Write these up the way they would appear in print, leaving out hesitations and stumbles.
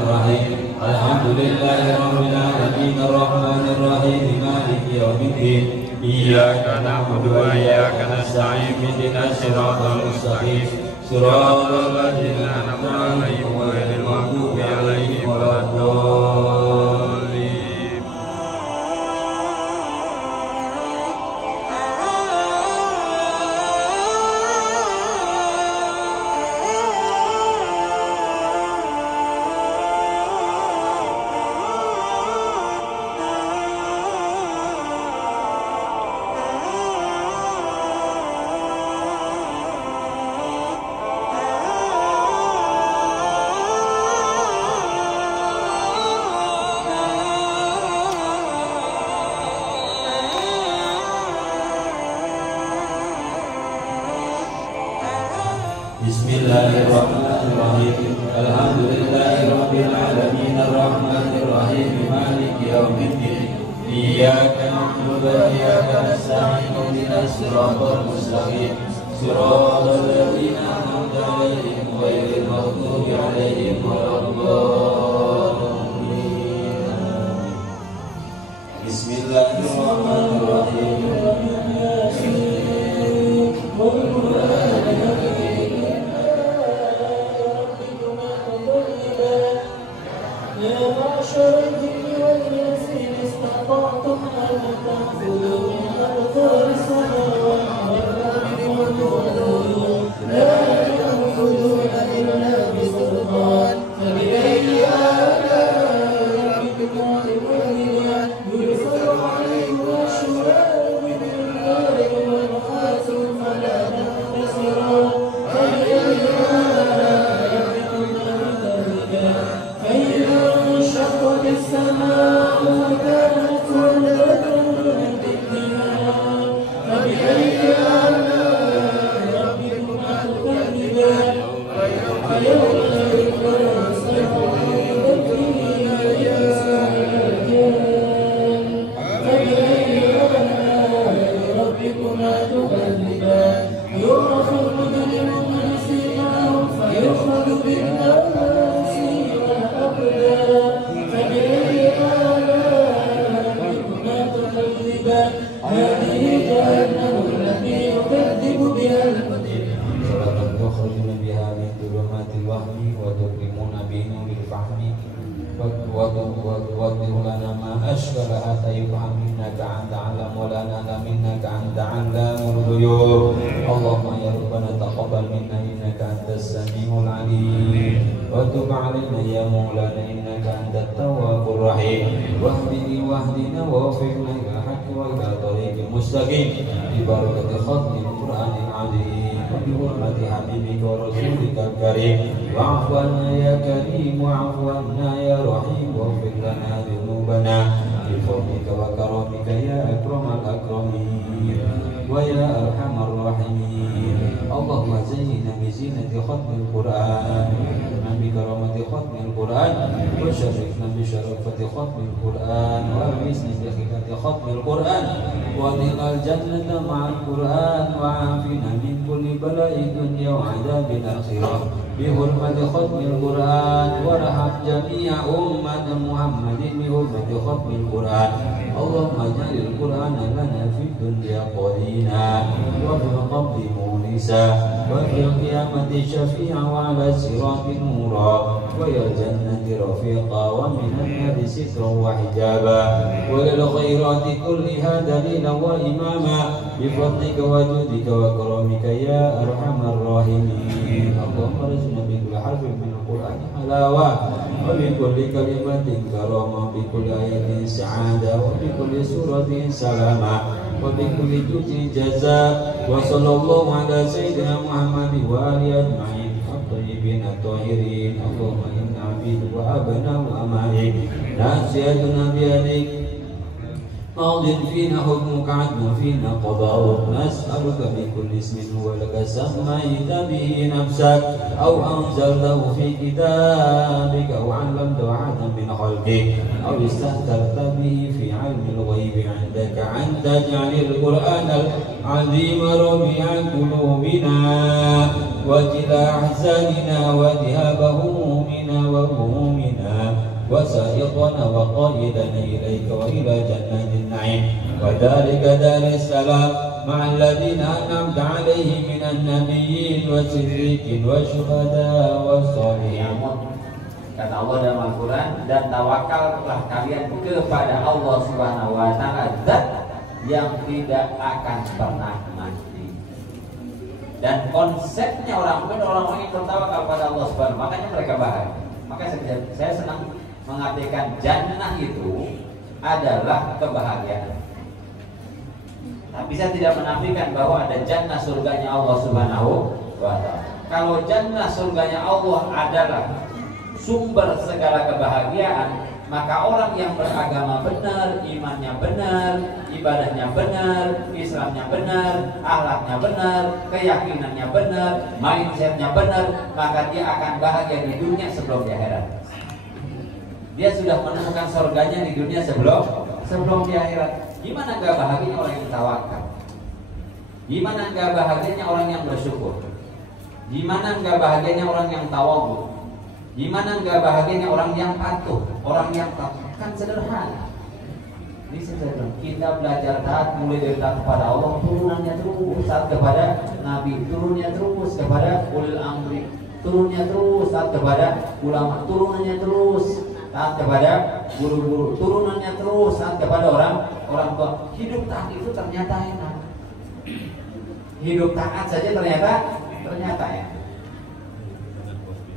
الرحيم الحمد لله رب العالمين الرحمن الرحيم مالك يوم الدين إياك نعبد وإياك نستعين اهدنا الصراط المستقيم صراط الذين أنعمت عليهم غير المغضوب عليهم ولا الضالين. Bismillahirrahmanirrahim. Alhamdulillahirabbil alamin arrahmanir rahim maliki yaumiddin. Iyyaka na'budu wa iyyaka nasta'in ihdinas siratal mustaqim. Siratal ladzina an'amta 'alaihim ghairil maghdubi 'alaihim waladdallin. Bismillahirrahmanirrahim. بحرمة ختم القرآن وارحم جميع أمة محمد بحرمة ختم القرآن. اللهم اجعل القرآن لنا في الدنيا قرينا وفي القبر مونسا وفي القيامة شفيعا وعلى الصراط نورا وإلى الجنة رفيقا ومن النار سترا وحجابا وللخيرات كلها دليلا وإماما بفضلك وجودك وكرمك يا أرحم الراحمين. اللهم ارزقنا بكل حرف من القرآن حلاوة وبكل كلمة كرامة وبكل آية سعادة وبكل سورة سلامة وبكل جزء جزاء. وصلى الله على سيدنا محمد وآله أجمعين الطيبين الطاهرين. اللهم إنا عبيدك وأبناء أمانيك ناسيتنا بيديك ماض فينا حكمك عدل فينا قضاؤك. نسألك بكل اسم هو لك سميت به نفسك أو أنزلته في كتابك أو علمته أحدا من خلقك أو استأثرت به في علم الغيب عندك أن تجعل القرآن العظيم ربيع قلوبنا وجلاء أحزاننا وذهاب همومنا ومؤمنا وسائقنا وقائدنا إليك وإلى جنات النعيم وذلك دار السلام مع الذين أنعمت عليهم من النبيين والصديقين والشهداء والصالحين. Kata Allah dalam Al-Quran, dan tawakallah kalian kepada Allah Subhanahu wa Ta'ala, zat yang tidak akan pernah mati. Dan konsepnya orang-orang yang bertawakal pada Allah Subhanahu, makanya mereka bahagia. Maka saya senang mengartikan jannah itu adalah kebahagiaan. Tapi saya tidak menafikan bahwa ada jannah surganya Allah Subhanahu wa Ta'ala. Kalau jannah surganya Allah adalah sumber segala kebahagiaan, maka orang yang beragama benar, imannya benar, ibadahnya benar, Islamnya benar, akhlaknya benar, keyakinannya benar, mindsetnya benar, maka dia akan bahagia di dunia sebelum di akhirat. Dia sudah menemukan surganya di dunia sebelum di akhirat. Gimana gak bahagianya orang yang tawakal? Gimana gak bahagianya orang yang bersyukur? Gimana gak bahagianya orang yang tawadhu? Gimana gak bahagianya orang yang patuh, orang yang takut? Kan sederhana. Ini sederhana. Kita belajar taat mulai dari taat kepada Allah, turunannya terus taat kepada Nabi, turunnya terus kepada ulil amri, turunnya terus taat kepada ulama, turunannya terus taat kepada guru-guru, turunannya terus taat kepada orang tua. Hidup taat itu ternyata enak. Hidup taat saja ternyata enak.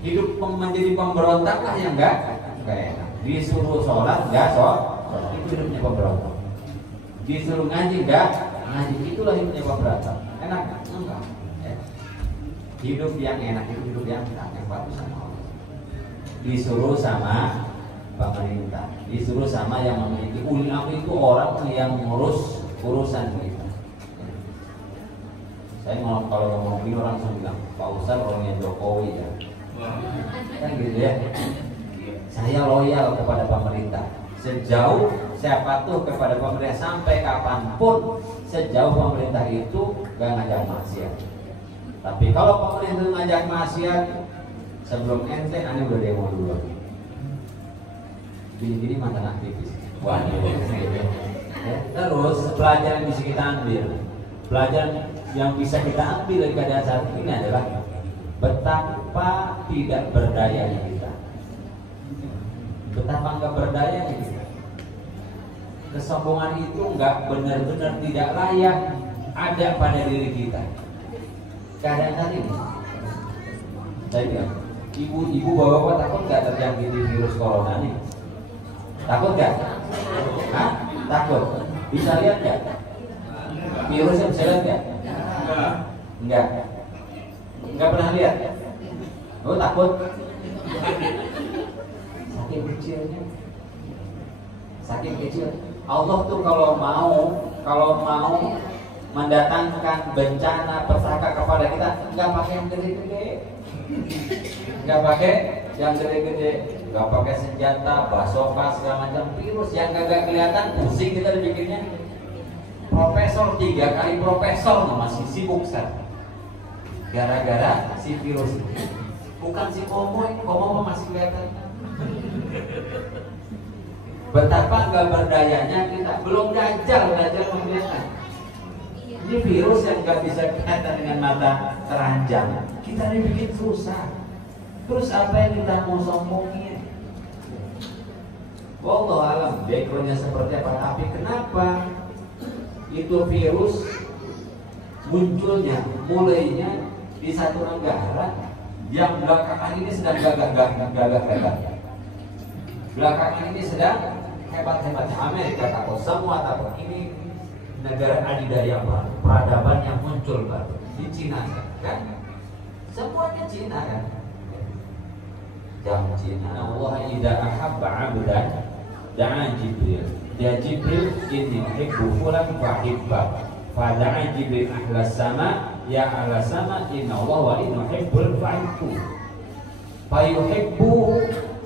Hidup menjadi pemberontak lah yang enggak enak. Disuruh sholat enggak sholat, itu hidupnya pemberontak. Disuruh ngaji enggak ngaji, itulah hidupnya pemberontak. Enak enggak? Hidup yang enak itu hidup yang bagus sama Allah. Disuruh sama pemerintah, disuruh sama yang memiliki ulil amri, itu orang yang mengurus urusan kita. Saya kalau ngomong ini orang langsung bilang, Pak Ustadz orangnya Jokowi ya. Kan gitu ya. Saya loyal kepada pemerintah. Sejauh saya patuh kepada pemerintah sampai kapanpun, sejauh pemerintah itu gak ngajak maksiat. Tapi kalau pemerintah ngajak maksiat, sebelum ente aneh udah demo dulu. Gini-gini mantan aktivis. Wah, ya. Terus pelajaran yang bisa kita ambil, pelajaran yang bisa kita ambil dari keadaan saat ini adalah betapa tidak berdayanya kita, betapa nggak berdayanya kita. Kesombongan itu nggak benar-benar tidak layak ada pada diri kita. Keadaan hari ini, saya bilang, ibu-ibu bapak-bapak takut nggak terjangkit virus corona nih? Takut nggak? Hah? Takut? Bisa lihat nggak? Virusnya bisa lihat nggak? Enggak. Enggak pernah lihat? Oh, takut? Saking kecilnya. Saking kecil. Allah tuh kalau mau mendatangkan bencana petaka kepada kita, enggak pakai yang gede-gede. Enggak pakai yang gede-gede, enggak pakai senjata, basoka segala macam, virus yang kagak kelihatan, pusing kita dibikinnya. Profesor 3 kali profesor masih sibuk kan? Gara-gara si virus itu. Bukan si komo masih kelihatan. Betapa nggak berdayanya kita. Belum dajjal kelihatan. Ini virus yang nggak bisa kelihatan dengan mata teranjang. Kita dibikin susah. Terus apa yang kita mau sombongin? Wallahu alam, backgroundnya seperti apa? Tapi kenapa itu virus mulainya di satu negara yang belakangan ini sedang gagah hebat. Belakangan ini sedang hebat-hebatnya. Amerika takut, semua takut. Ini negara adidaya peradaban yang muncul baru di Cina kan? Semuanya Cina kan? Jam Cina. Allah idza ahabba 'abdan da'a Jibril. Ya Jibril inni uhibbu fulan fahibba. Fada'a Jibril ahlas sama, ya ahlas sama inna Allah wa inna uhibbul fahibbu. Fayuhibbu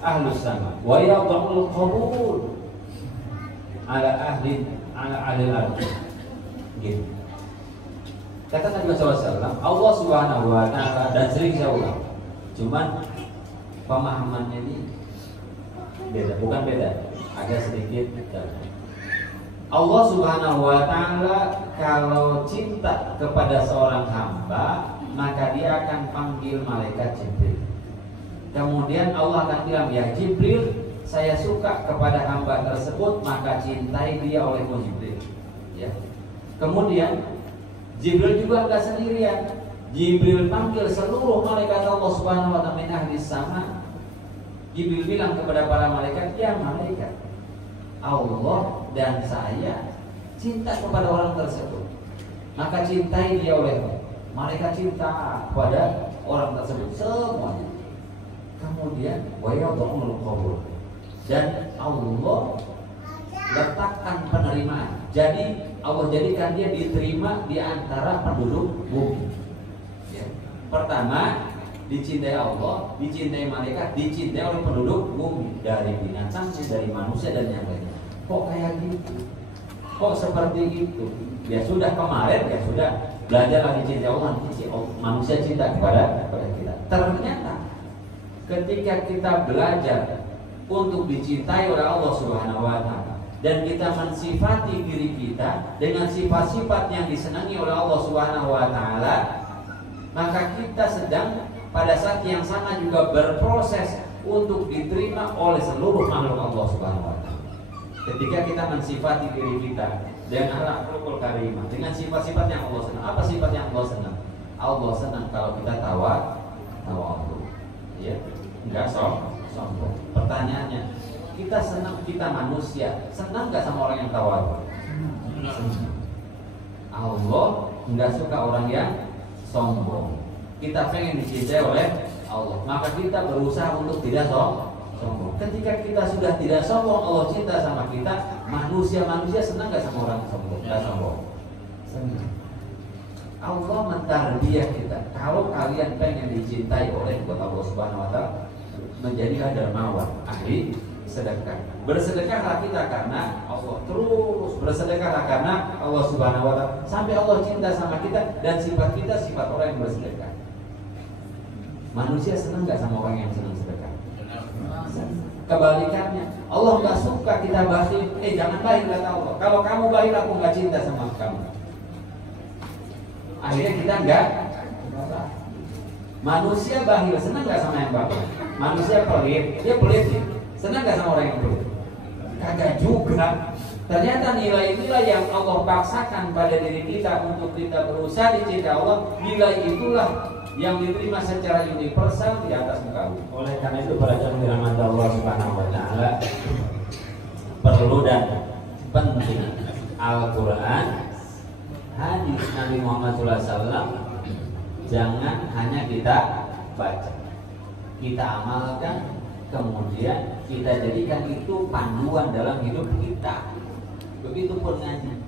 ahlus sama wa yad'ul qabul ala ahli al-ardi. Gitu. Kata Nabi SAW, Allah Subhanahu wa ta'ala, dan sering saya ulang, cuman pemahamannya ini beda, bukan beda, agak sedikit beda. Allah Subhanahu wa Ta'ala kalau cinta kepada seorang hamba, maka dia akan panggil malaikat Jibril. Kemudian Allah akan bilang, ya Jibril, saya suka kepada hamba tersebut, maka cintai dia olehmu Jibril. Ya. Kemudian Jibril juga enggak sendirian. Jibril panggil seluruh malaikat Allah Subhanahu wa Ta'ala min ahli sama. Jibril bilang kepada para malaikat, ya malaikat, Allah dan saya cinta kepada orang tersebut, maka cintai dia olehmu. Malaikat cinta kepada orang tersebut semuanya. Kemudian wayadul qabul, dan Allah letakkan penerimaan. Jadi Allah jadikan dia diterima di antara penduduk bumi. Ya. Pertama, dicintai Allah, dicintai malaikat, dicintai oleh penduduk bumi, dari binatang, dari manusia dan yang lainnya. Kok kayak gitu? Kok seperti itu? Ya sudah, kemarin ya sudah belajar lagi cinta Allah, manusia cinta kepada kita. Ternyata ketika kita belajar untuk dicintai oleh Allah Subhanahu wa Ta'ala dan kita mensifati diri kita dengan sifat-sifat yang disenangi oleh Allah Subhanahu wa Ta'ala, maka kita sedang pada saat yang sama juga berproses untuk diterima oleh seluruh makhluk Allah Subhanahu wa Ta'ala. Ketika kita mensifati diri kita dengan akhlakul karimah, dengan sifat-sifat yang Allah senang. Apa sifat yang Allah senang? Allah senang kalau kita tawadhu. Ya, enggak sombong. Pertanyaannya, kita senang, kita manusia senang enggak sama orang yang tawadhu? Allah enggak suka orang yang sombong. Kita pengen dicintai oleh Allah, maka kita berusaha untuk tidak sombong. Ketika kita sudah tidak sombong, Allah cinta sama kita. Manusia senang gak sama orang sombong? Gak sombong. Senang. Allah mentarbiyah kita. Kalau kalian pengen dicintai oleh Allah Subhanahu wa Ta'ala, menjadilah dermawan, ahli sedekah. Bersedekahlah kita karena Allah, terus bersedekahlah karena Allah Subhanahu wa Ta'ala, sampai Allah cinta sama kita dan sifat kita sifat orang yang bersedekah. Manusia senang gak sama orang yang senang sedekah? Kebalikannya, Allah nggak suka kita bakhil. Jangan bakhil, kata Allah. Kalau kamu bakhil, aku nggak cinta sama kamu. Akhirnya kita nggak. Manusia bakhil, senang nggak sama yang bakhil? Manusia pelit, dia pelit, senang nggak sama orang yang pelit? Kagak juga. Ternyata nilai-nilai yang Allah paksakan pada diri kita untuk kita berusaha dicintai Allah, nilai itulah yang diterima secara universal di atas muka bumi. Oleh karena itu para jamaah dirahmati Allah Subhanahu wa Ta'ala, perlu dan penting Al-Quran, hadis Nabi Muhammad SAW jangan hanya kita baca, kita amalkan, kemudian kita jadikan itu panduan dalam hidup kita. Begitupun ngaji.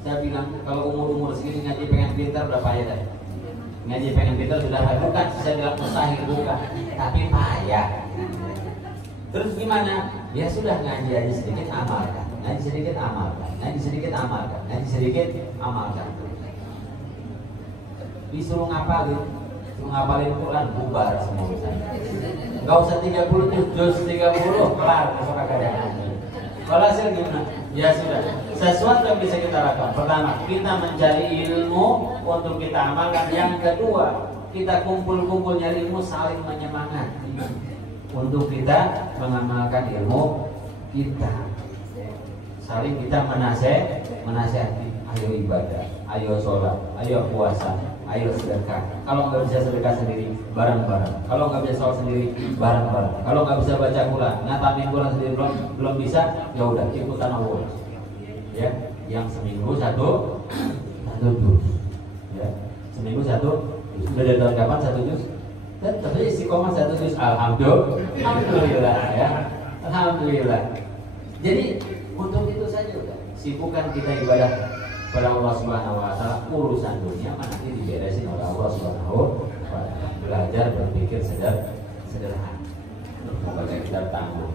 Saya bilang kalau umur segini ngaji pengen pintar berapa ayat? Ngaji pengen pintar sudah bukan, saya bilang mustahil bukan, tapi payah. Terus gimana? Ya sudah, ngaji aja sedikit amalkan, ngaji sedikit amalkan, ngaji sedikit amalkan, ngaji sedikit amalkan. Disuruh ngapalin, suruh ngapalin Quran, bubar semua urusan. Gak usah 30 juz 30 kelar, besok agak ada ngaji. Kalau hasil gimana? Ya sudah, sesuatu yang bisa kita lakukan. Pertama, kita mencari ilmu untuk kita amalkan. Yang kedua, kita kumpul-kumpul nyari ilmu, saling menyemangati untuk kita mengamalkan ilmu kita. Saling kita menasehati. Ayo ibadah, ayo sholat, ayo puasa, ayo sedekah. Kalau nggak bisa sedekah sendiri, bareng-bareng. Kalau nggak bisa sholat sendiri, bareng-bareng. Kalau nggak bisa baca Quran, ngatamin Quran sendiri belum bisa, ya udah ikutan Allah. Ya, yang seminggu satu juz. Ya, seminggu satu. Sudah dari tahun kapan 1 juz? Dan tapi istiqomah 1 juz. Alhamdulillah ya. Alhamdulillah. Jadi untuk itu saja udah. Sibukkan kita ibadah pada Allah Subhanahu wa Ta'ala. Urusan dunia nanti diberesin oleh Allah Subhanahu wa Ta'ala. Belajar berpikir sederhana. Semoga kita tangguh.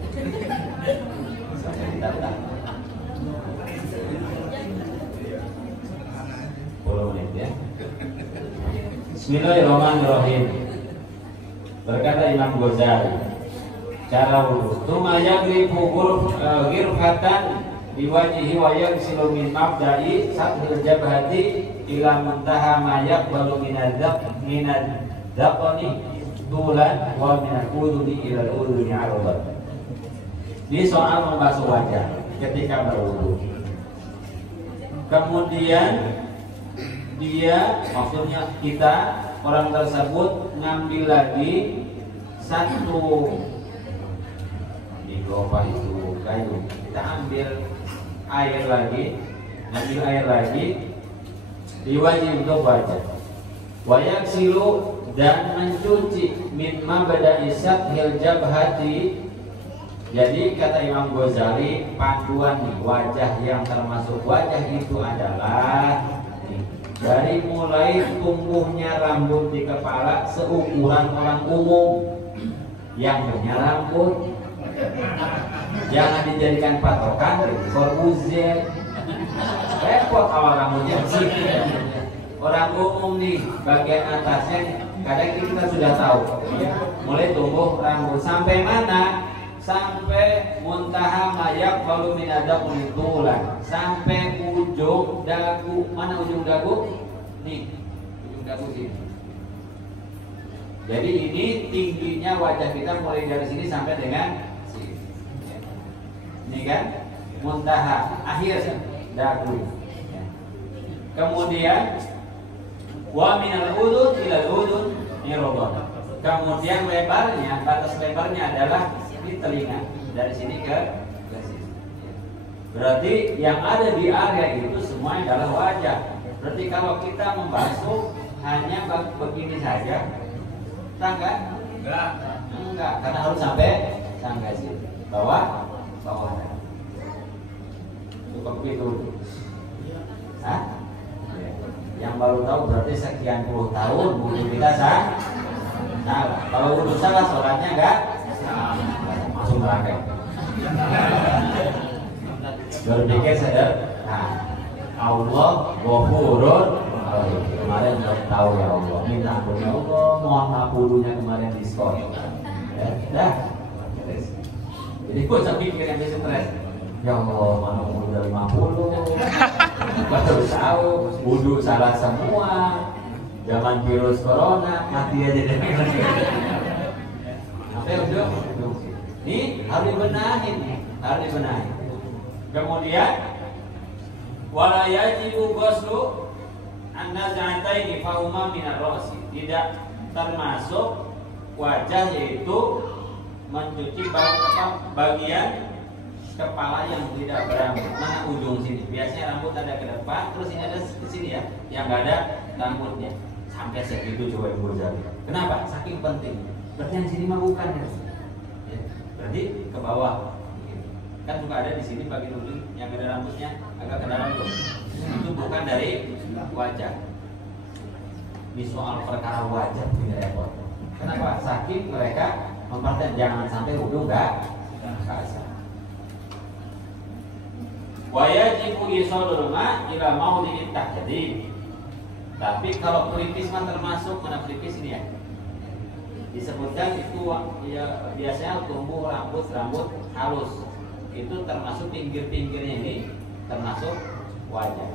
Sampai kita tangguh. 10 menit ya. Bismillahirrahmanirrahim. Berkata Imam Ghazali, cara wudu. Tsumma yagrifu ghirfatan biwajhihi wa yaghsilu min mabda'i sathil jabhati ila muntaha ma yaqbalu minadh-dhaqni tulan wa min al-udhuni ila al-udhuni 'ardan. Ini soal membasuh wajah ketika berwudu. Kemudian maksudnya kita orang tersebut ngambil lagi satu di gelombang itu kayu, kita ambil air lagi di wajah untuk wajah. Wayak silu dan mencuci min mabda'i sathil jabhati. Jadi kata Imam Ghazali, panduan nih, wajah yang termasuk wajah itu adalah dari mulai tumbuhnya rambut di kepala seukuran orang umum yang punya rambut. Jangan dijadikan patokan Corbuzier. Repot awal rambutnya sih. Orang umum nih bagian atasnya kadang kita sudah tahu ya, mulai tumbuh rambut sampai mana? Sampai muntaha mayak walu minadab unitulan, sampai ujung dagu. Mana ujung dagu? Nih, ujung dagu sini. Jadi ini tingginya wajah kita mulai dari sini sampai dengan sini. Ini kan muntaha akhir dagu. Kemudian wa minal udhun ila udhun nirodon. Kemudian lebarnya, batas lebarnya adalah di telinga, dari sini ke sini. Berarti yang ada di area itu semua adalah wajah. Berarti kalau kita membasuh hanya begini saja, tangga? Enggak, karena harus sampai sini. Bawah. Seperti itu. Hah? Yang baru tahu berarti sekian puluh tahun wudu kita sah. Nah, kalau wudu salah sholatnya enggak? Masuk neraka. Berpikir sederhana. Allah Ghafurun. Kemarin belum tahu ya Allah. Minta ampun ya Allah. Mohon maaf wudunya kemarin diskon. Dah. Jadi gue sampai pikir yang stres. Ya Allah, mana wudu dari 50. Baru tahu wudu salah semua. Zaman virus corona mati aja deh. Ini harus dibenahin, Kemudian wala yajibu ghuslu an-naz'ataini fahuma min ar-ra'si. Tidak termasuk wajah yaitu mencuci bagian kepala yang tidak berambut. Mana ujung sini? Biasanya rambut ada ke depan, terus ini ada ke sini ya, yang enggak ada rambutnya. Sampai segitu coba Ibu Ghazali. Kenapa? Saking penting. Berarti yang sini mah bukan ya. Berarti ke bawah. Kan juga ada di sini bagian ujung yang ada rambutnya agak ke dalam tuh. Itu bukan dari wajah. Ini soal perkara wajah punya repot. Kenapa? Saking mereka memperhatikan jangan sampai wudu enggak kasar. Wa yajibu isalul ma ila maudhi'it tahdid. Tapi kalau pelipis mah termasuk mana pelipis ini ya? Disebutkan itu ya, biasanya tumbuh rambut halus. Itu termasuk pinggir-pinggirnya ini termasuk wajah.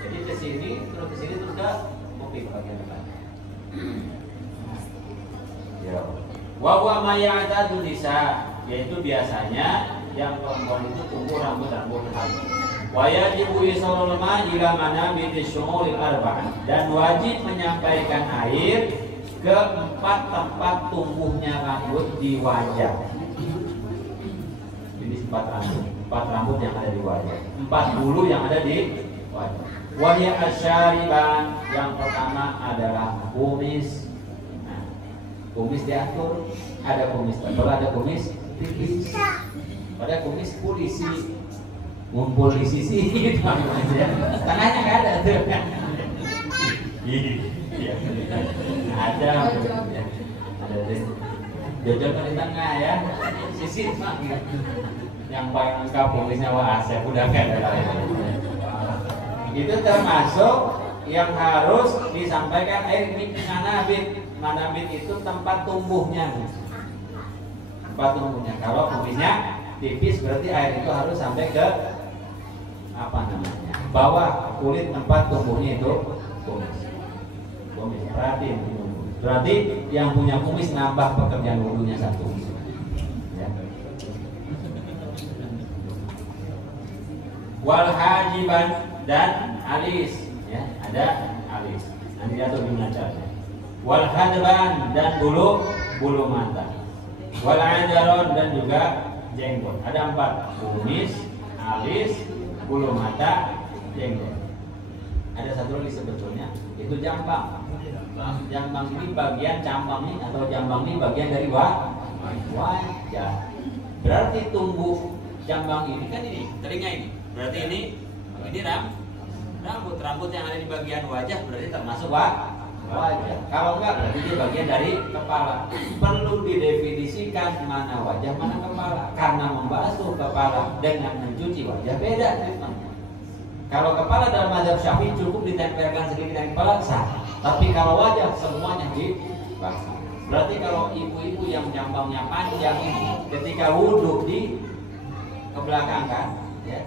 Jadi ke sini terus ke kuping bagian depan. Ya. Wa huwa ma ya'tadu nisa, yaitu biasanya yang perempuan itu tumbuh rambut halus. Wa yajibu isalul ma ila manabiti syumuril arba'ah, dan wajib menyampaikan air ke 4 tempat tumbuhnya rambut di wajah. Ini 4 rambut yang ada di wajah, 4 bulu yang ada di wajah. Wahya asyariban, yang pertama adalah kumis. Nah, kumis diatur, ada kumis tebal, ada kumis tipis, ada kumis polisi. Ngumpul di sisi tangannya nggak ada tuh. Iya, ada deh. Jajal di tengah ya, sisi mak. Yang paling lengkap kumisnya wah Asep udah nggak ada lagi. Itu termasuk yang harus disampaikan air manabit. Manabit itu tempat tumbuhnya. tempat tumbuhnya. Kalau kumisnya tipis berarti air itu harus sampai ke apa namanya, bawah kulit tempat tumbuhnya itu kumis. Berarti yang punya kumis nambah pekerjaan wudhunya satu. Ya. Wal hajiban dan alis, ya ada alis. Nanti jatuh di ngacarnya. Wal hadban dan bulu mata. Wal ajaron dan juga jenggot. Ada 4: kumis, alis, bulu mata, jenggot. Ada satu lagi sebetulnya, itu jambang. Jambang ini bagian cambang ini atau jambang ini bagian dari wajah. Berarti tumbuh jambang ini kan ini telinga ini. Berarti ini rambut yang ada di bagian wajah berarti termasuk wajah. Kalau enggak berarti dia bagian dari kepala. Perlu didefinisikan mana wajah mana kepala. Karena membasuh kepala dengan mencuci wajah beda treatmentnya. Kalau kepala dalam mazhab Syafi'i cukup ditempelkan sedikit dari kepala sah. Tapi kalau wajah semuanya dibasuh. Berarti kalau ibu-ibu yang jambangnya panjang ini ketika wudhu di kebelakangkan, ya